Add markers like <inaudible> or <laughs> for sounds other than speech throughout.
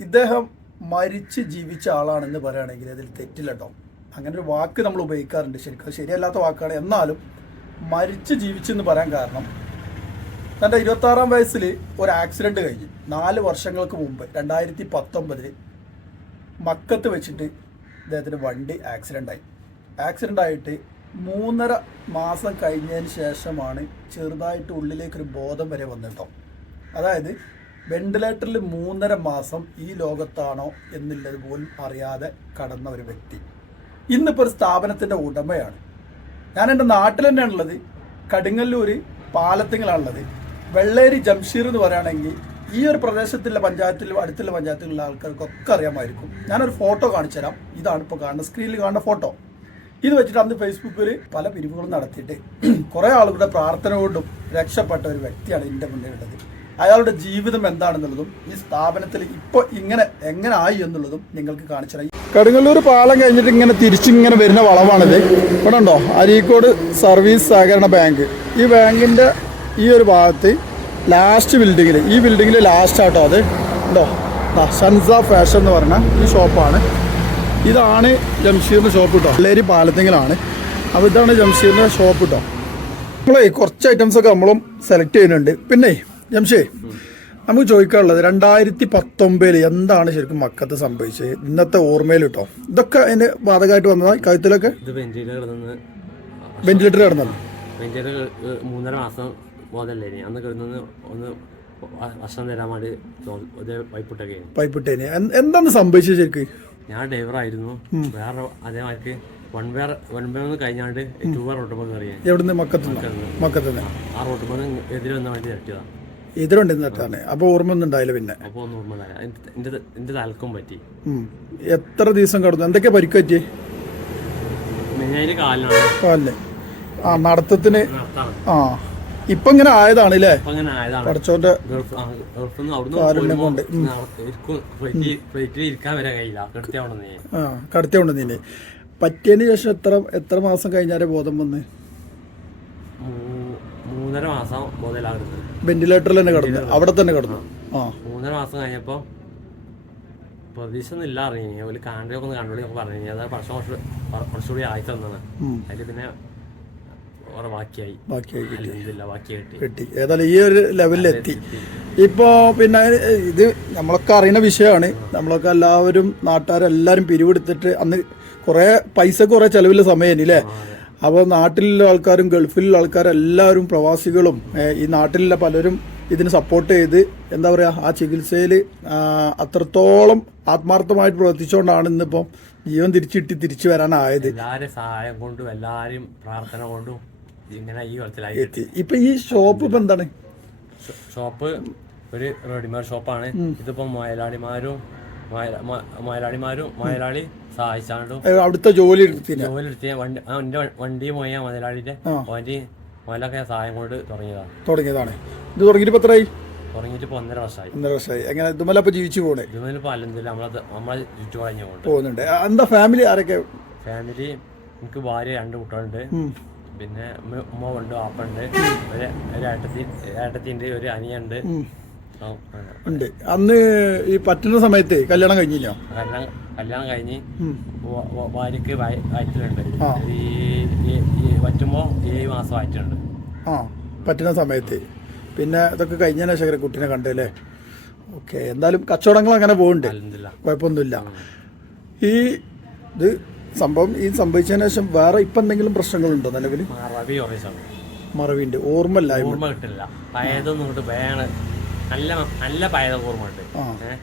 ഇദ്ദേഹം മരിച്ച് ജീവിച്ച ആളാണെന്ന് പറയുകയാണെങ്കിൽ അതിൽ തെറ്റില്ല കേട്ടോ അങ്ങനെ ഒരു വാക്ക് നമ്മൾ ഉപയോഗിക്കാറുണ്ട് ശരിക്കും. ശരിയല്ലാത്ത വാക്കാണ്. എന്നാലും മരിച്ച് ജീവിച്ചെന്ന് പറയാൻ കാരണം തന്റെ ഇരുപത്താറാം വയസ്സിൽ ഒരു ആക്സിഡന്റ് കഴിഞ്ഞ് നാല് വർഷങ്ങൾക്ക് മുമ്പ് രണ്ടായിരത്തി പത്തൊമ്പതിൽ മക്കത്ത് വെച്ചിട്ട് അദ്ദേഹത്തിന് വണ്ടി ആക്സിഡന്റ് ആയി. ആക്സിഡന്റ് ആയിട്ട് മൂന്നര മാസം കഴിഞ്ഞതിന് ശേഷമാണ് ചെറുതായിട്ട് ഉള്ളിലേക്കൊരു ബോധം വരെ വന്നിട്ടോ അതായത് വെന്റിലേറ്ററിൽ മൂന്നര മാസം ഈ ലോകത്താണോ എന്നുള്ളത് പോലും അറിയാതെ കടന്ന ഒരു വ്യക്തി. ഇന്നിപ്പോൾ ഒരു സ്ഥാപനത്തിന്റെ ഉടമയാണ്. ഞാൻ എന്റെ നാട്ടിൽ തന്നെയാണ് ഉള്ളത്. കടുങ്ങല്ലൂർ പാലത്തിങ്ങളാണുള്ളത് വെള്ളേരി ജംഷീർ എന്ന് പറയുകയാണെങ്കിൽ ഈ ഒരു പ്രദേശത്തുള്ള പഞ്ചായത്തിൽ അടുത്തുള്ള പഞ്ചായത്തിലുള്ള ആൾക്കാർക്കൊക്കെ അറിയാമായിരിക്കും. ഞാനൊരു ഫോട്ടോ കാണിച്ചു തരാം. ഇതാണ് ഇപ്പോൾ കാണുന്ന സ്ക്രീനിൽ കാണുന്ന ഫോട്ടോ. ഇത് വെച്ചിട്ട് അന്ന് ഫേസ്ബുക്കിൽ പല പിരിവുകളും നടത്തിയിട്ട് <clears throat> കുറേ ആളുകളുടെ പ്രാർത്ഥന കൊണ്ടും രക്ഷപ്പെട്ട ഒരു വ്യക്തിയാണ് എന്റെ മുന്നിലുള്ളത്. അയാളുടെ ജീവിതം എന്താണെന്നുള്ളതും ഈ സ്ഥാപനത്തിൽ ഇപ്പോൾ ഇങ്ങനെ എങ്ങനെ ആയി എന്നുള്ളതും നിങ്ങൾക്ക് കാണിച്ചു തരാം. കടുങ്ങല്ലൂർ പാലം കഴിഞ്ഞിട്ട് ഇങ്ങനെ തിരിച്ചിങ്ങനെ വരുന്ന വളവാണിത്. ഇവിടെ ഉണ്ടോ? അരീക്കോട് സർവീസ് സഹകരണ ബാങ്ക്. ഈ ബാങ്കിന്റെ ഈ ഒരു ഭാഗത്ത് ലാസ്റ്റ് ബിൽഡിങ്ങിൽ ഈ ബിൽഡിങ്ങിൽ ലാസ്റ്റ് ആട്ടോ അത്. ഉണ്ടോ? സൺസ് ഫാഷൻ എന്ന് പറഞ്ഞ ഈ ഷോപ്പാണ് ഇതാണ് ജംഷീറിന്റെ ഷോപ്പ് കേട്ടോ പിള്ളേരി പാലത്തിങ്കിലാണ് അപ്പോൾ ഇതാണ് ജംഷീറിന്റെ ഷോപ്പ് കേട്ടോ നമ്മളേ കുറച്ച് ഐറ്റംസൊക്കെ നമ്മളും സെലക്ട് ചെയ്യുന്നുണ്ട്. പിന്നെ ജംഷേ നമുക്ക് ചോദിക്കാനുള്ളത് രണ്ടായിരത്തി പത്തൊമ്പതിൽ എന്താണ് ശരിക്കും മക്കത്ത് സംഭവിച്ചത്? ഇന്നത്തെ ഓർമ്മയിൽ കേട്ടോ ഇതൊക്കെ അതിന് ബാധകമായിട്ട് വന്നതാ കഴുത്തിലൊക്കെ? ഇത് വെന്റിലേറ്റർ കിടന്ന് വെന്റിലേറ്റർ കിടന്നത്. വെന്റിലേറ്റർ മൂന്നര മാസം മുതലേ അന്ന് കിടന്നത് ഒന്ന് ഭക്ഷണം തരാൻ വേണ്ടി തോ- ഒരു പൈപ്പിട്ടൊക്കെ പൈപ്പ് ഇട്ടേന് എന്ത്- എന്താണ് സംഭവിച്ചത് ശരിക്കും? ഞാൻ ഡ്രൈവർ ആയിരുന്നു. വേറെ അതേമാതിരി വൺ വേർ വൺ വേർ ഒന്ന് കഴിഞ്ഞാണ്ട് ടൂ വേർ ഓട്ടുമ്പോൾ കയറിയാൻ എവിടുന്ന്? മക്കത്തുനിന്ന്? മക്കത്തുനിന്ന്. ആ റോട്ടുമ്പോൾ എതിരെ വന്ന വണ്ടി തട്ടിയതാണ് ഇതിലുണ്ട് ഇന്നത്താണ് അപ്പോൾ ഓർമ്മ ഒന്നും ഉണ്ടായില്ല പിന്നെ. അപ്പോൾ ഒന്ന് ഓർമ്മയില്ല എന്റെ എന്റെ തലക്കും പറ്റി. എത്ര ദിവസം കടന്നു? എന്തൊക്കെ പരിക്ക് പറ്റി കാലിന്. ആ നടത്തത്തിന്. ആ. ഇപ്പൊ ഇങ്ങനെ ആയതാണ് അല്ലേ അപ്പം പഠിച്ചോന്റെ കൊണ്ട്. കടത്തിയുണ്ട് നീ പറ്റിയതിന് ശേഷം എത്ര എത്ര മാസം കഴിഞ്ഞാലേ ബോധം വന്ന്? മൂന്നര മാസം മുതലാകുന്നത് വെന്റിലേറ്ററിൽ തന്നെ കിടന്നു. അവിടെ തന്നെ കിടന്നു. ആ. മൂന്നര മാസം കഴിഞ്ഞപ്പോ പ്രതീക്ഷ ഒന്നും ഇല്ല അറിഞ്ഞു ഒരു കാണ്ടൊക്കെ ഒന്ന് കണ്ടുപിടി ഒക്കെ പറഞ്ഞു. അതായത് വർഷം കുറച്ച് കുറച്ചുകൂടി ആയി തന്നാണ്. അതിൽ പിന്നെ ബാക്കിയായി. ബാക്കിയായി കിട്ടി. ഏതായാലും ഈ ഒരു ലെവലിലെത്തി ഇപ്പോ പിന്നെ ഇത് നമ്മളൊക്കെ അറിയുന്ന വിഷയമാണ്. നമ്മളൊക്കെ എല്ലാവരും നാട്ടുകാരെല്ലാവരും പിരിവെടുത്തിട്ട് അന്ന് കുറേ പൈസ കുറേ ചെലവില്ല സമയം അല്ലേ അപ്പോൾ നാട്ടിലുള്ള ആൾക്കാരും ഗൾഫിലുള്ള ആൾക്കാരും എല്ലാവരും പ്രവാസികളും ഈ നാട്ടിലുള്ള പലരും ഇതിന് സപ്പോർട്ട് ചെയ്ത് എന്താ പറയുക ആ ചികിത്സയിൽ അത്രത്തോളം ആത്മാർത്ഥമായിട്ട് പ്രവർത്തിച്ചുകൊണ്ടാണ് ഇന്നിപ്പം ജീവൻ തിരിച്ചിട്ട് തിരിച്ചു വരാനായത്. എല്ലാവരും സഹായം കൊണ്ടും എല്ലാവരും പ്രാർത്ഥന കൊണ്ടും ഇങ്ങനെ ഈ കുളത്തിലായി എത്തി. ഇപ്പൊ ഈ ഷോപ്പ് ഇപ്പൊ എന്താണ്? ഷോപ്പ് ഒരു റെഡിമെയ്ഡ് ഷോപ്പാണ്. ഇതിപ്പോ മുതലാളിമാരും മുതല- മു- മുതലാളിമാരും മുതലാളി സഹായിച്ചാണ്ടും അവിടുത്തെ ജോലി എടുത്തിന് ജോലി എടുത്ത് വണ്ടി വണ്ടി പോയ മുതലാളിന്റെ. വണ്ടി മുതലൊക്കെ സഹായം കൊണ്ട് തുടങ്ങിയതാണ് തുടങ്ങിയതാണ്. ഇത് തുടങ്ങിയിട്ട് എത്രയായി തുടങ്ങിയിട്ട് ഇപ്പൊ ഒന്നര വർഷമായി ഒന്നര വർഷമായി എങ്ങനെ ഇതുമല്ല ഇപ്പൊ ജീവിച്ചു പോണേ? ഇതിപ്പോ അല്ലെന്നില്ല നമ്മളെ നമ്മളെ ചുറ്റുപാടിഞ്ഞ കൊണ്ട് പോകുന്നുണ്ട്. ആ, എന്താ ഫാമിലി ആരൊക്കെ? ഫാമിലി എനിക്ക് ഭാര്യ രണ്ട് കുട്ടികളുണ്ട്. പിന്നെ ഉമ്മ- ഉണ്ട് ആപ്പുണ്ട് ഒരു ഏട്ടത്തിന്റെ ഏട്ടത്തി ഏട്ടത്തിന്റെ ഒരു അനിയുണ്ട്. ഉണ്ട്. അന്ന് ഈ പറ്റുന്ന സമയത്ത് കല്യാണം കഴിഞ്ഞില്ല? കല്യാണം കഴിഞ്ഞ് ഭാര്യക്ക് വയറ്റിലുണ്ട് ഈ പറ്റുമ്പോൾ ഏഴ് മാസം വയറ്റിലുണ്ട് ആ പറ്റുന്ന സമയത്ത്. പിന്നെ ഇതൊക്കെ കഴിഞ്ഞാൽ ശേഖര കുട്ടിനെ കണ്ടല്ലേ ഓക്കെ എന്തായാലും കച്ചവടങ്ങൾ അങ്ങനെ പോകുന്നുണ്ട് കുഴപ്പമൊന്നുമില്ല. ഈ ഇത് സംഭവം ഈ സംഭവിച്ചതിന് ശേഷം വേറെ ഇപ്പം എന്തെങ്കിലും പ്രശ്നങ്ങളുണ്ടോ നിലവിൽ? മറവി കുറേ സമയം. മറവിന്റെ ഓർമ്മയില്ലായ്മ. ഓർമ്മ കിട്ടില്ല. പഴയതൊന്നും വേണ. നല്ല നല്ല പഴയ ഓർമ്മ ഉണ്ട് ആ. ഏഹ്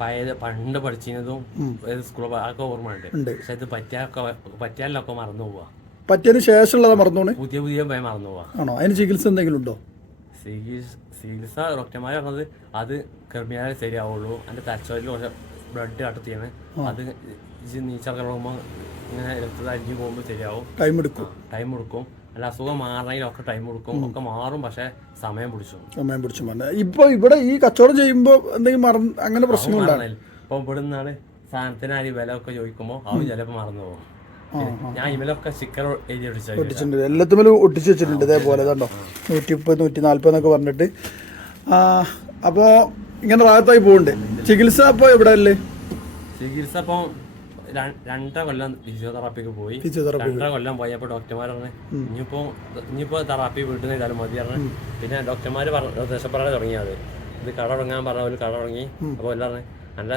പഴയത് പണ്ട് പഠിച്ചിരുന്നതും സ്കൂൾ സ്കൂളിൽ അതൊക്കെ ഓർമ്മ ഉണ്ട്. ഉണ്ട് പക്ഷെ ഇത് പറ്റാ പറ്റിയാലൊക്കെ മറന്നു പോവാ. പറ്റിയതിന് ശേഷമുള്ളതാ മറന്നോണ്? പുതിയ പുതിയ ഭയം മറന്നു പോവാ. ആണോ? അതിന് ചികിത്സ എന്തെങ്കിലും ഉണ്ടോ? ചികിത്സ ചികിത്സ ഡോക്ടർമാർ പറഞ്ഞത് അത് കർമ്മിയാലേ ശരിയാവുള്ളൂ. അതിന്റെ തലച്ചോറിൽ കുറച്ച് ബ്ലഡ് കട്ടത്തിയാണ് അത് നീച്ചറക്കുമ്പോൾ ഇങ്ങനെ രക്തം അരിഞ്ഞു പോകുമ്പോൾ ശരിയാവും. ടൈം എടുക്കും. ടൈം എടുക്കും. അല്ല അസുഖം മാറണമെങ്കിലൊക്കെ ടൈം കൊടുക്കും. ഒക്കെ മാറും പക്ഷെ സമയം പിടിച്ചു. സമയം പിടിച്ചു ഇപ്പൊ ഇവിടെ ഈ കച്ചവടം ചെയ്യുമ്പോ എന്തെങ്കിലും മറന്ന് അങ്ങനെ പ്രശ്നം ഇപ്പൊ ഇവിടെ നിന്നാണ് സാധനത്തിന് അരി വില ഒക്കെ ചോദിക്കുമ്പോ അവൻ ചിലപ്പോ മറന്നു പോകും. ഞാൻ ഇവലൊക്കെ സ്റ്റിക്കർ എഴുതി ഒട്ടിച്ചിട്ടുണ്ട്. എല്ലാത്തിലും ഒട്ടിച്ചു വെച്ചിട്ടുണ്ട് ഇതേപോലെ. കണ്ടോ നൂറ്റി മുപ്പത് നൂറ്റി നാല്പത് എന്നൊക്കെ പറഞ്ഞിട്ട്. അപ്പോൾ ഇങ്ങനെ റാഗത്തായി പോകുന്നുണ്ട് ചികിത്സ അപ്പോൾ എവിടെ അല്ലേ ചികിത്സ ഇപ്പം രണ്ടര കൊല്ലം ഫിസിയോതെറാപ്പിക്ക് പോയി. രണ്ടര കൊല്ലം പോയപ്പോൾ ഡോക്ടർമാർ പറഞ്ഞു ഇനിയിപ്പോ ഇനിയിപ്പോ തെറാപ്പി വീട്ടിൽ നിന്ന് ചെയ്താലും മതി പറഞ്ഞു. പിന്നെ ഡോക്ടർമാർ നിർദ്ദേശപ്രകാരം തുടങ്ങിയത് ഇത് കട തുടങ്ങാൻ പറഞ്ഞ ഒരു കട തുടങ്ങി. അപ്പോൾ എല്ലാം പറഞ്ഞു നല്ല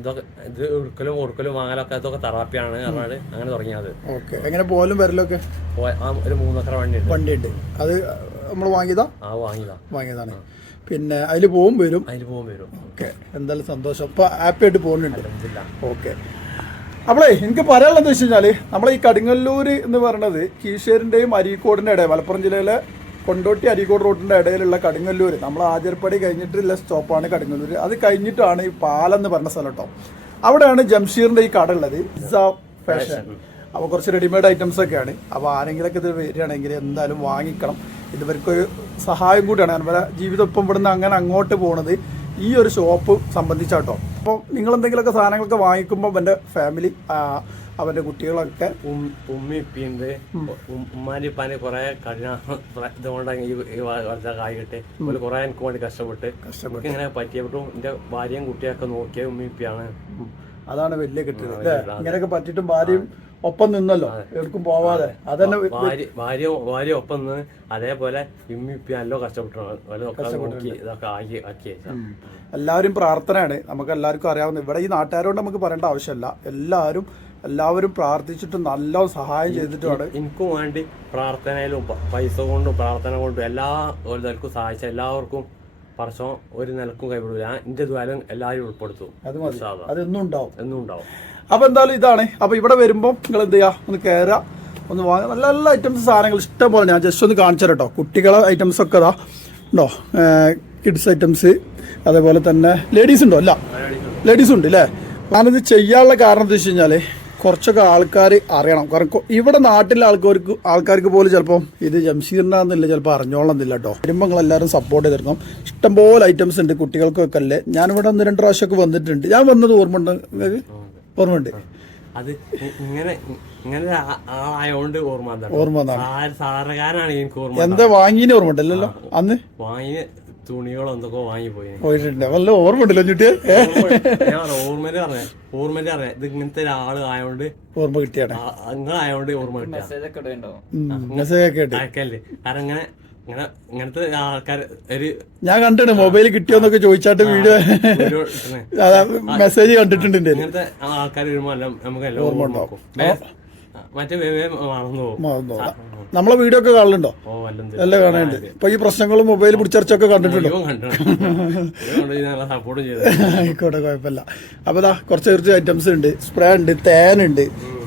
ഇതൊക്കെ ഇത് ഉടുക്കലും ഉടുക്കലും വാങ്ങലൊക്കെ ഇതൊക്കെ തെറാപ്പിയാണ് പറഞ്ഞാൽ അങ്ങനെ തുടങ്ങിയത് എങ്ങനെ പോലും വരലൊക്കെ? ഒരു മൂന്നക്കര വണ്ടി വണ്ടി ഉണ്ട് അത് നമ്മൾ വാങ്ങിയതാ? ആ വാങ്ങിയതാ. വാങ്ങിയതാണ്. പിന്നെ അതിൽ പോകും വരും. അതിൽ പോവും വരും. ഓക്കെ. എന്തായാലും സന്തോഷം. അപ്പൊ ഹാപ്പി ആയിട്ട് പോകുന്നുണ്ട് ഓക്കെ. അപ്പോളേ എനിക്ക് പറയാനുള്ളത് വെച്ച് കഴിഞ്ഞാൽ നമ്മളെ ഈ കടുങ്ങല്ലൂർ എന്ന് പറയുന്നത് കീശേരിന്റെയും അരീക്കോടിന്റെ ഇടയിൽ മലപ്പുറം ജില്ലയിലെ കൊണ്ടോട്ടി അരീക്കോട് റോഡിന്റെ ഇടയിലുള്ള കടുങ്ങല്ലൂർ നമ്മൾ ആചരപ്പടി കഴിഞ്ഞിട്ടുള്ള സ്റ്റോപ്പാണ് കടുങ്ങല്ലൂർ അത് കഴിഞ്ഞിട്ടാണ് ഈ പാലം എന്ന് പറഞ്ഞ സ്ഥലം കേട്ടോ. അവിടെയാണ് ജംഷീറിന്റെ ഈ കട ഉള്ളത്. ഇസ ഫാഷൻ അപ്പോൾ കുറച്ച് റെഡിമെയ്ഡ് ഐറ്റംസ് ഒക്കെയാണ്. അപ്പോൾ ആരെങ്കിലൊക്കെ ഇത് വരികയാണെങ്കിൽ എന്തായാലും വാങ്ങിക്കണം. ഇതുവർക്കൊരു സഹായം കൂടിയാണ്. കാരണം ജീവിതം ഇപ്പം ഇവിടുന്ന് അങ്ങനെ അങ്ങോട്ട് പോണത് ഈ ഒരു ഷോപ്പ് സംബന്ധിച്ചാട്ടോ. അപ്പോൾ നിങ്ങൾ എന്തെങ്കിലുമൊക്കെ സാധനങ്ങളൊക്കെ വാങ്ങിക്കുമ്പോൾ എന്റെ ഫാമിലി അവന്റെ കുട്ടികളൊക്കെ? ഉമ്മി ഇപ്പിയുണ്ട് ഉമ്മാന്റെ ഇപ്പാന് കുറെ ഇതുകൊണ്ടാണ് ഈ വളർച്ച കായിട്ട് അതുപോലെ കുറെ എനിക്ക് വേണ്ടി കഷ്ടപ്പെട്ട്. കഷ്ടപ്പെട്ട്. ഇങ്ങനെ പറ്റിയപ്പോഴും എന്റെ ഭാര്യയും കുട്ടിയൊക്കെ നോക്കിയ ഉമ്മി ഇപ്പിയാണ് അതാണ് വലിയ കിട്ടുന്നത് ഇങ്ങനെയൊക്കെ പറ്റിയിട്ടും ഭാര്യയും ഒപ്പം നിന്നല്ലോ എവിടേക്കും പോവാതെ. അതന്നെ ഭാര്യ ഭാര്യ ഒപ്പം നിന്ന് അതേപോലെ നല്ല ആക്കി ആക്കി എല്ലാവരും പ്രാർത്ഥനയാണ്. നമുക്ക് എല്ലാവർക്കും അറിയാവുന്ന ഇവിടെ ഈ നാട്ടുകാരോട് നമുക്ക് പറയേണ്ട ആവശ്യമില്ല. എല്ലാവരും എല്ലാവരും പ്രാർത്ഥിച്ചിട്ട് നല്ല സഹായം ചെയ്തിട്ടുണ്ട് എനിക്കും വേണ്ടി പ്രാർത്ഥനയിലും പൈസ കൊണ്ടും പ്രാർത്ഥന കൊണ്ടും എല്ലാ ഒരു നിലക്കും സഹായിച്ച എല്ലാവർക്കും പറച്ചോ ഒരു നിലക്കും കൈവിടൂല എന്റെ ദ്വാരം എല്ലാവരും ഉൾപ്പെടുത്തും. അത് മതി. അത് എന്നും ഉണ്ടാവും. എന്നും ഉണ്ടാവും. അപ്പോൾ എന്തായാലും ഇതാണ്. അപ്പോൾ ഇവിടെ വരുമ്പോൾ നിങ്ങൾ എന്ത് ചെയ്യുക ഒന്ന് കയറുക ഒന്ന് വാങ്ങുക നല്ല നല്ല ഐറ്റംസ് സാധനങ്ങൾ ഇഷ്ടം പോലെ ഞാൻ ജസ്റ്റ് ഒന്ന് കാണിച്ചു കേട്ടോ കുട്ടികളെ ഐറ്റംസ് ഒക്കെ ഇതാ. ഉണ്ടോ? കിഡ്സ് ഐറ്റംസ് അതേപോലെ തന്നെ ലേഡീസ് ഉണ്ടോ? അല്ല ലേഡീസ് ഉണ്ട് അല്ലേ ഞാനിത് ചെയ്യാനുള്ള കാരണം എന്താ വെച്ച് കഴിഞ്ഞാൽ കുറച്ചൊക്കെ ആൾക്കാർ അറിയണം. കാരണം ഇവിടെ നാട്ടിലെ ആൾക്കാർക്ക് ആൾക്കാർക്ക് പോലും ചിലപ്പോൾ ഇത് ജംഷീറിനാന്നില്ല ചിലപ്പോൾ അറിഞ്ഞോളന്നില്ല കേട്ടോ വരുമ്പോൾ നിങ്ങൾ എല്ലാവരും സപ്പോർട്ട് ചെയ്തിരുന്നു ഇഷ്ടംപോലെ ഐറ്റംസ് ഉണ്ട് കുട്ടികൾക്കൊക്കെ അല്ലേ? ഞാനിവിടെ ഒന്ന് രണ്ട് പ്രാവശ്യമൊക്കെ വന്നിട്ടുണ്ട്. ഞാൻ വന്നത് ഓർമ്മ ഉണ്ട് നിങ്ങൾക്ക്? ഓർമ്മയുണ്ട്. അത് ഇങ്ങനെ ഇങ്ങനെ ആളായോണ്ട് ഓർമ്മ ഓർമ്മ സാധാരണക്കാരനാണ് എനിക്ക് ഓർമ്മ എന്താ വാങ്ങിന് ഓർമ്മ ഉണ്ടല്ലോ അന്ന്? വാങ്ങിന് തുണികളോ എന്തൊക്കെ വാങ്ങി പോയി. പോയിട്ടുണ്ട്. വല്ല ഓർമ്മ ഉണ്ടല്ലോ ചുട്ടിയെ ഞാൻ ഓർമ്മര് പറഞ്ഞ ഓർമ്മര് പറഞ്ഞ ഇത് ഇങ്ങനത്തെ ഒരാൾ ആയോണ്ട് ഓർമ്മ കിട്ടിയാണ് ആയോണ്ട് ഓർമ്മ കിട്ടിയ മെസ്സേജ് ഒക്കെ ഉണ്ട് ആൾക്കാരില്ലേ കാരണം ഇങ്ങനെ ഇങ്ങനെ ഇങ്ങനത്തെ ആൾക്കാർ ഒരു ഞാൻ കണ്ടിട്ടുണ്ട് മൊബൈൽ കിട്ടിയോന്നൊക്കെ ചോദിച്ചാട്ട് വീഡിയോ മെസ്സേജ് കണ്ടിട്ടുണ്ട് ഇങ്ങനത്തെ ആൾക്കാർ വരുമ്പോ എല്ലാം നമുക്ക് എല്ലാം ഓർമ്മ ഉണ്ടാക്കും മറ്റേ നമ്മളെ വീഡിയോ ഒക്കെ കാണലുണ്ടോ? എല്ലാം കാണാനുണ്ട് ഇപ്പൊ ഈ പ്രശ്നങ്ങളും മൊബൈൽ പിടിച്ചർച്ചൊക്കെ കണ്ടിട്ടുണ്ടോ? <laughs> ആയിക്കോട്ടെ കുഴപ്പമില്ല. അപ്പൊ ഇതാ കുറച്ച് കുറച്ച് ഐറ്റംസ് ഉണ്ട്. സ്പ്രേ ഉണ്ട് തേനുണ്ട്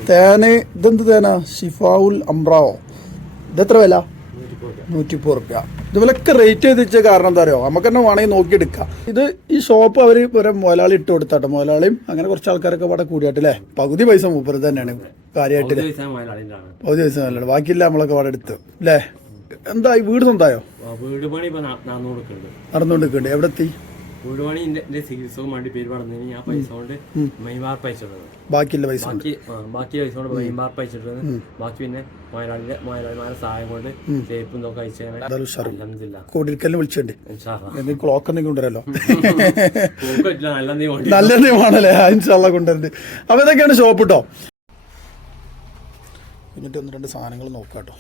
തേന് ഇതെന്ത് തേനാ? ഷിഫാവുൽ അംറാവോ. എത്ര വില? നൂറ്റിപ്പത് റുപ്യ ഇതുപോലൊക്കെ റേറ്റ് ചെയ്ത് വെച്ച കാരണം എന്താ പറയുക നമുക്ക് തന്നെ വേണമെങ്കിൽ നോക്കിയെടുക്കാം. ഇത് ഈ ഷോപ്പ് അവർ ഒരു മുതലാളി ഇട്ട് കൊടുത്താട്ടോ. മുതലാളിയും അങ്ങനെ കുറച്ച് ആൾക്കാരൊക്കെ ഇവിടെ കൂടിയാട്ടെ പകുതി പൈസ മൂപ്പര് തന്നെയാണ് കാര്യമായിട്ട് പകുതി പൈസ നല്ലതാണ് ബാക്കിയില്ല നമ്മളൊക്കെ ഇവിടെ എടുത്ത്. അല്ലേ? എന്തായി വീട് സ്വന്തമായോ? വീട് പണി ഇപ്പൊ നാന്നൂറ് കൊടുക്കുന്നുണ്ട് നടന്നുകൊണ്ടിരിക്കണ്ടേ എവിടെ എത്തി വീട് പണി എന്റെ എന്റെ ചികിത്സക്കും വേണ്ടി പേര് പറഞ്ഞതിന് ഞാൻ പൈസ കൊണ്ട് മൈമാർപ്പ് അയച്ചിട്ടുണ്ട് ബാക്കിയുള്ള പൈസ ബാക്കി ബാക്കി പൈസ കൊണ്ട് മൈമാർപ്പ് അയച്ചിട്ടുണ്ട് ബാക്കി പിന്നെ മലയാളിന്റെ മലയാളിമാരുടെ സഹായം കൊണ്ട് തേപ്പും ഇതൊക്കെ അയച്ചാൽ വിളിച്ചിട്ടുണ്ട്. ക്ലോക്ക് എന്തെങ്കിലും കൊണ്ടുവരല്ലോ <laughs> നല്ല കൊണ്ടുവരുന്നത് അപ്പൊ ഇതൊക്കെയാണ് ഷോപ്പ് കേട്ടോ എന്നിട്ട് ഒന്ന് രണ്ട് സാധനങ്ങൾ നോക്കാം കേട്ടോ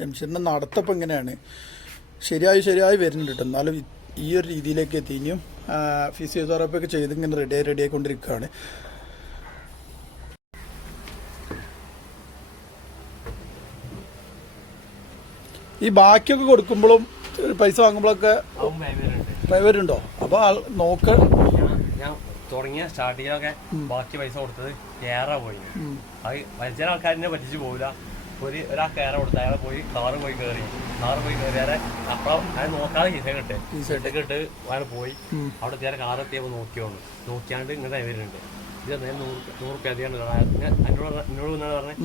ജംഷീറിന്റെ നടത്തപ്പം എങ്ങനെയാണ് ശരിയായി ശരിയായി വരുന്നുണ്ട് കേട്ടോ എന്നാലും ഈ- ഒരു രീതിയിലേക്ക് എത്തി. ഇനിയും ഫിസിയോതെറാപ്പി ഒക്കെ ചെയ്ത് ഇങ്ങനെ റെഡിയായി റെഡി ആയിക്കൊണ്ടിരിക്കുകയാണ് ഈ ബാക്കിയൊക്കെ കൊടുക്കുമ്പോഴും പൈസ വാങ്ങുമ്പോഴൊക്കെ. പ്രൈവറ്റ് ഉണ്ടോ അപ്പോൾ നോക്ക. ഞാൻ- തുടങ്ങിയ സ്റ്റാർട്ടിങ്ങിലൊക്കെ ബാക്കി പൈസ കൊടുത്തത് ഏറെ പോയി. അത് വലിച്ച ആൾക്കാരിനെ പറ്റിച്ച് പോവില്ല. ഒരു ഒരാൾ കയറ കൊടുത്ത് അയാളെ പോയി കാറ് പോയി കയറി കാറ് പോയി കയറിയാരെ അപ്പം അയാൾ നോക്കാതെ ഹിസ കിട്ടെ ഹിസ കിട്ട് അയാൾ പോയി. അവിടെ എത്തിയാൽ കാർ എത്തിയപ്പോൾ നോക്കിയോണ്ട് നോക്കിയാണ്ട് ഇങ്ങനെ വരുന്നുണ്ട്. ഇത് നേരെ നൂറ് നൂറ് റുപ്യ അധികം എന്നോട് പറഞ്ഞ- എന്നോട് വന്നാണ് പറഞ്ഞത്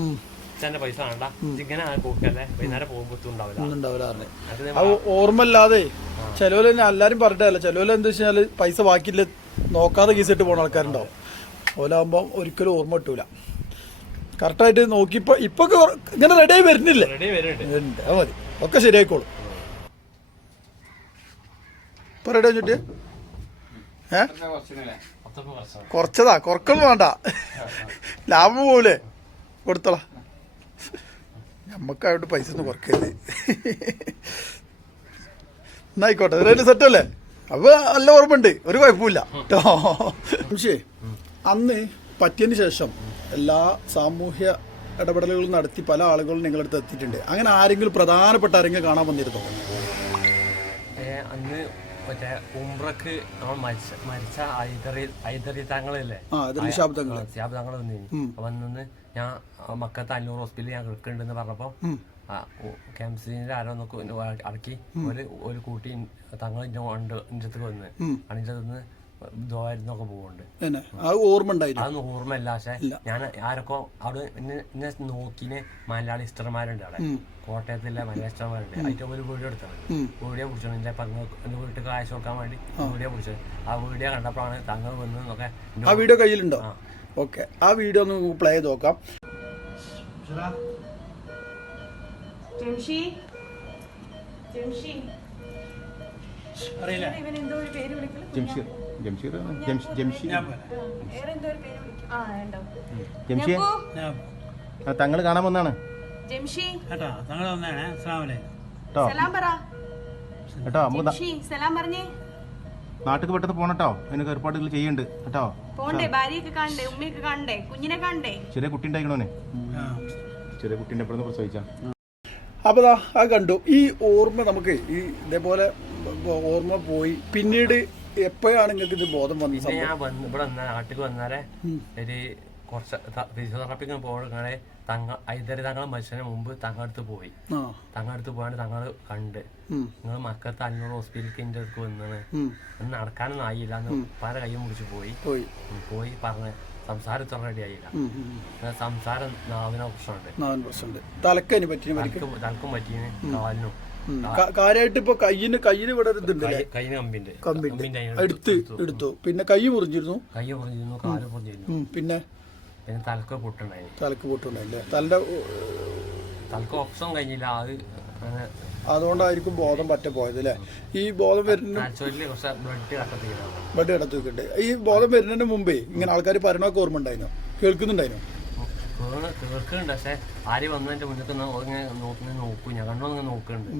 എന്റെ പൈസ വേണ്ട. ഇങ്ങനെ കൂക്കല്ലേ വൈകുന്നേരം പോകുമ്പോൾ ഓർമ്മല്ലാതെ ഞാൻ ചിലവര് എല്ലാരും പറഞ്ഞിട്ടല്ല. ചിലവര് എന്താ വെച്ചാൽ പൈസ ബാക്കിയില്ല നോക്കാതെ കീസിട്ട് പോണ ആൾക്കാരുണ്ടാവും. ഓലാകുമ്പോ ഒരിക്കലും ഓർമ്മ കിട്ടൂല. കറക്റ്റായിട്ട് നോക്കി ഇപ്പൊ ഇപ്പൊ ഇങ്ങനെ റെഡി ആയി വരുന്നില്ലേ? ഉണ്ട്, അത് മതി. ഒക്കെ ശരിയായിക്കോളും. ഇപ്പൊ റെഡി ചുറ്റി ഏ? കൊറച്ചതാ. കൊറക്കൊന്നും വേണ്ട. ലാഭം പോകൂലേ കൊടുത്തോളാ. അവിടെ പൈസ ഒന്നും കുറക്കരുത്. എന്നായിക്കോട്ടെ. റേറ്റ് സെറ്റ് അല്ലേ? അപ്പൊ നല്ല ഓർമ്മയുണ്ട്. ഒരു കുഴപ്പമില്ല കേട്ടോ അന്ന് പറ്റിയതിന് ശേഷം എല്ലാ സാമൂഹ്യ ഇടപെടലുകളും നടത്തി പല ആളുകളും നിങ്ങളുടെ അടുത്ത് എത്തിയിട്ടുണ്ട്. അങ്ങനെ ആരെങ്കിലും പ്രധാനപ്പെട്ട ആരെങ്കിലും കാണാൻ വന്നിരുന്നോ? അന്ന് മറ്റേ ഉംറക്ക് മരിച്ച മരിച്ച ഐതറി താങ്കളില്ലേ ശബ്ദങ്ങൾ. വന്നു ഞാൻ മക്കത്ത് അഞ്ഞൂറ് ഹോസ്പിറ്റലിൽ ഞാൻ കിടക്കുന്നുണ്ടെന്ന് പറഞ്ഞപ്പോ ക്യാൻസറിന്റെ ആരോ നോക്കി അടക്കി ഒരു ഒരു കൂട്ടി തങ്ങൾ ഇഞ്ചത്ത് വന്ന് അണിഞ്ചത്ത് നിന്ന് ദ്വാരുന്നൊക്കെ പോകുന്നുണ്ട് തന്നെ. ആ ഓർമ്മ ഉണ്ടായിരുന്നു അതൊന്നും ഓർമ്മയില്ല. പക്ഷെ ഞാൻ ആരൊക്കെ അവിടെ എന്നെ നോക്കിനെ മലയാളി ഹിസ്റ്റർമാരുണ്ട് അവിടെ. കോട്ടയത്തിലെ മലയാളി ഹിസ്റ്റർമാരുണ്ട് അതിന്റെ ഒരു വീഡിയോ എടുത്തത് വീഡിയോ പിടിച്ചത് എന്റെ പങ്ക് എന്റെ വീട്ടിൽ കാശ് കൊടുക്കാൻ വേണ്ടി വീഡിയോ പിടിച്ചത്. ആ വീഡിയോ കണ്ടപ്പോഴാണ് തങ്ങൾ വന്ന് എന്നൊക്കെ എന്റെ ആ വീഡിയോ കയ്യിലുണ്ടോ? ഓക്കെ. ആ വീഡിയോ ഒന്ന് പ്ലേ ചെയ്ത് നോക്കാം. അറിയില്ല. ഇവൻ എന്തോ ഒരു പേര് വിളിക്കൽ? ജംഷീർ? ജംഷീർ ജംഷീർ തങ്ങൾ കാണാൻ വന്നാണ്. കേട്ടോ നമുക്ക് നാട്ടിൽ പെട്ടെന്ന് പോണട്ടോ അതിനൊക്കെ ഏർപ്പാടുകൾ ചെയ്യുന്നുണ്ട് കേട്ടോ. പോണ്ടേ ഭാര്യയൊക്കെ കാണണ്ടേ ഉമ്മയൊക്കെ കാണണ്ടേ കുഞ്ഞിനെ കാണണ്ടേ? ചെറിയ കുട്ടി ഉണ്ടായിക്കണോനെ ചെറിയ കുട്ടീന്റെ എപ്പോഴും പ്രസവിച്ചാ. അപ്പോൾ ആ കണ്ടു. ഈ ഓർമ്മ നമുക്ക് ഈ ഇതേപോലെ ഓർമ്മ പോയി. പിന്നീട് എപ്പോഴാണ് നിങ്ങൾക്ക് ഇത് ബോധം വന്നത് പിന്നെ ഞാൻ വന്ന് ഇവിടെ വന്ന നാട്ടിൽ വന്നാലേ ഒരു കുറച്ച് ഫിസിയോതെറാപ്പിക്ക് പോകണേ തങ്ങ ഐതര തങ്ങൾ മനുഷ്യന് മുമ്പ് തങ്ങടുത്ത് പോയി. ആ. തങ്ങളടുത്ത് പോകാണ്ട് തങ്ങൾ കണ്ട്. ഉം. നിങ്ങൾ മക്കത്ത് അഞ്ഞൂറ് ഹോസ്പിറ്റലിലേക്ക് എന്റെ അടുത്ത് വന്നാണ്. ഉം. എന്ന് നടക്കാനൊന്നും ആയില്ല. എന്ന് പല കൈ മുടിച്ച് പോയി. പോയി. ഉം, പോയി പറഞ്ഞ് റെഡി ആയില്ല. ഉം, ഉം, ഉം. പിന്നെ സംസാരം നാവിനെ പ്രശ്നമുണ്ട്. നാല് പ്രശ്നമുണ്ട്. തലക്കതിന് പറ്റിയ തലക്കും പറ്റീന് കാലിനും. കാര്യമായിട്ട് ഇപ്പൊ കയ്യിന് കയ്യിന് ഇവിടെ ഒരു ഇതുണ്ട് അല്ലേ കൈ- കൈയിന് കമ്പിണ്ട്. കമ്പിണ്ട്. കമ്പിന്റെ എടുത്ത് എടുത്തു. പിന്നെ കൈ മുറിഞ്ഞിരുന്നു. കൈ മുറിഞ്ഞിരുന്നു കാൽ പൊറിഞ്ഞിരുന്നു ഉം. പിന്നെ? പിന്നെ തലക്ക് പൊട്ടുണ്ടായി തലക്ക് പൊട്ടുണ്ടായില്ലേ തലന്റെ തലക്ക് ഓപ്ഷൻ കഴിഞ്ഞില്ല അത് അതുകൊണ്ടായിരിക്കും ബോധം പറ്റ പോയത് അല്ലേ ഈ ബോധം വരുന്ന ബ്ലഡ് കിടത്തി വെക്കണ്ടേ ഈ ബോധം വരുന്നതിന് മുമ്പേ ഇങ്ങനെ ആൾക്കാർ പറയണൊക്കെ ഓർമ്മ ഉണ്ടായിരുന്നോ കേൾക്കുന്നുണ്ടായിരുന്നോ കേൾക്കുന്നുണ്ട് പക്ഷെ ആര് വന്നതിന്റെ മുന്നിൽ നോക്കി നോക്കുന്ന നോക്കും. ഞാൻ കണ്ണോ അങ്ങനെ നോക്കുന്നുണ്ട്.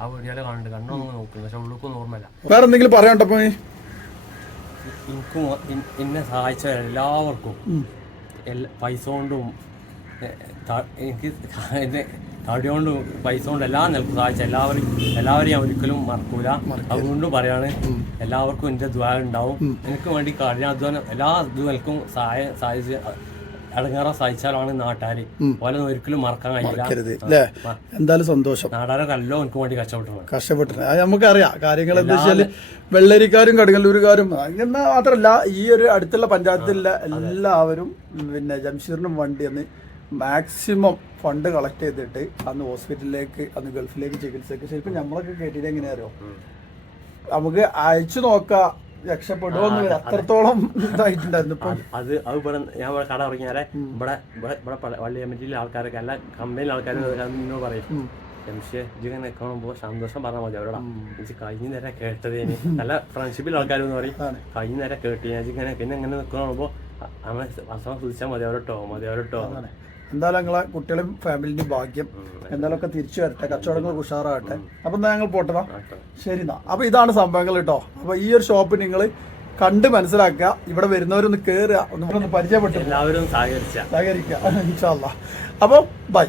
ആ വീഡിയോയിലെ കാണുന്നുണ്ട് കണ്ണോ അങ്ങനെ നോക്കുന്നുണ്ട്. പക്ഷെ ഉള്ളിക്കൊന്നും ഓർമ്മയില്ല. വേറെ എന്തെങ്കിലും പറയാണ്ടപ്പോ എനിക്കും എന്നെ സഹായിച്ച എല്ലാവർക്കും എല്ലാ പൈസ കൊണ്ടും എനിക്ക് എന്നെ തടി കൊണ്ടും പൈസ കൊണ്ടും എല്ലാം നിലക്കും സഹായിച്ച എല്ലാവരും എല്ലാവരും ഞാൻ ഒരിക്കലും മറക്കൂല. അതുകൊണ്ട് പറയാണ് എല്ലാവർക്കും എന്റെ ദ്വാരം ഉണ്ടാവും. എനിക്ക് വേണ്ടി കഠിനാധ്വാനം എല്ലാ ദ്വാരക്കും സഹായം സഹായിച്ച് അടങ്ങാറ സഹായിച്ചാലാണ് നാട്ടുകാര് പോലെ ഒരിക്കലും മറക്കാൻ കഴിയില്ല. എന്തായാലും സന്തോഷം. നാടാരൊക്കെ കല്ലോ എനിക്ക് വേണ്ടി കഷ്ടപ്പെട്ടിട്ടുണ്ട്. കഷ്ടപ്പെട്ടിട്ട് അത് നമുക്കറിയാം. കാര്യങ്ങൾ എന്താ വെച്ചാൽ വെള്ളരിക്കാരും കടുങ്ങല്ലൂരുകാരും എന്നാ മാത്രമല്ല ഈ ഒരു അടുത്തുള്ള പഞ്ചായത്തിലെ എല്ലാവരും പിന്നെ ജംഷീറിനും വണ്ടി എന്ന് മാക്സിമം ഫണ്ട് കളക്ട് ചെയ്തിട്ട് അന്ന് ഹോസ്പിറ്റലിലേക്ക് അന്ന് ഗൾഫിലേക്ക് ചികിത്സക്ക്. ശരിക്കും നമ്മളൊക്കെ കേട്ടിട്ട് എങ്ങനെയാ അറിയോ? നമുക്ക് അയച്ചു നോക്കാം. എന്ന് അത്രത്തോളം ഇതായിട്ടുണ്ടായിരുന്നു അത് അത് ഇവിടെ ഞാൻ ഇവിടെ കട ഇറങ്ങിയാലേ ഇവിടെ ഇവിടെ ഇവിടെ വള്ളി കമ്മിറ്റിയിലെ ആൾക്കാരൊക്കെ അല്ല കമ്പനിയിലെ ആൾക്കാരൊക്കെ എന്നോട് പറയും എംഷെ ഇങ്ങനെ കാണുമ്പോ സന്തോഷം പറഞ്ഞാൽ മതി അവരോടാ. എനിക്ക് കഴിഞ്ഞ നേരം കേട്ടതേന് നല്ല ഫ്രണ്ട്ഷിപ്പിൽ ആൾക്കാരെന്ന് പറയും കഴിഞ്ഞ നേരം കേട്ടു ഞാൻ ഇങ്ങനെ പിന്നെ ഇങ്ങനെ നിൽക്കണമ്പോൾ അങ്ങനെ വസ്ത്രം സൂചിച്ചാൽ മതി അവരോട്ടോ മതി അവരോട്ടോ. എന്തായാലും ഞങ്ങളെ കുട്ടികളും ഫാമിലിന്റെ ഭാഗ്യം. എന്തായാലും തിരിച്ചു വരട്ടെ. കച്ചവടങ്ങൾ ഉഷാറാകട്ടെ. അപ്പൊ എന്നാ ഞങ്ങൾ പോട്ടതാ ശരി എന്നാ. അപ്പൊ ഇതാണ് സംഭവങ്ങൾ കേട്ടോ. അപ്പൊ ഈ ഒരു ഷോപ്പ് നിങ്ങൾ കണ്ട് മനസ്സിലാക്കുക. ഇവിടെ വരുന്നവരൊന്ന് കേറുക. ഒന്ന് പരിചയപ്പെട്ടില്ല പരിചയപ്പെട്ടു എല്ലാവരും സഹകരിക്കുക. അപ്പൊ അപ്പോൾ ബൈ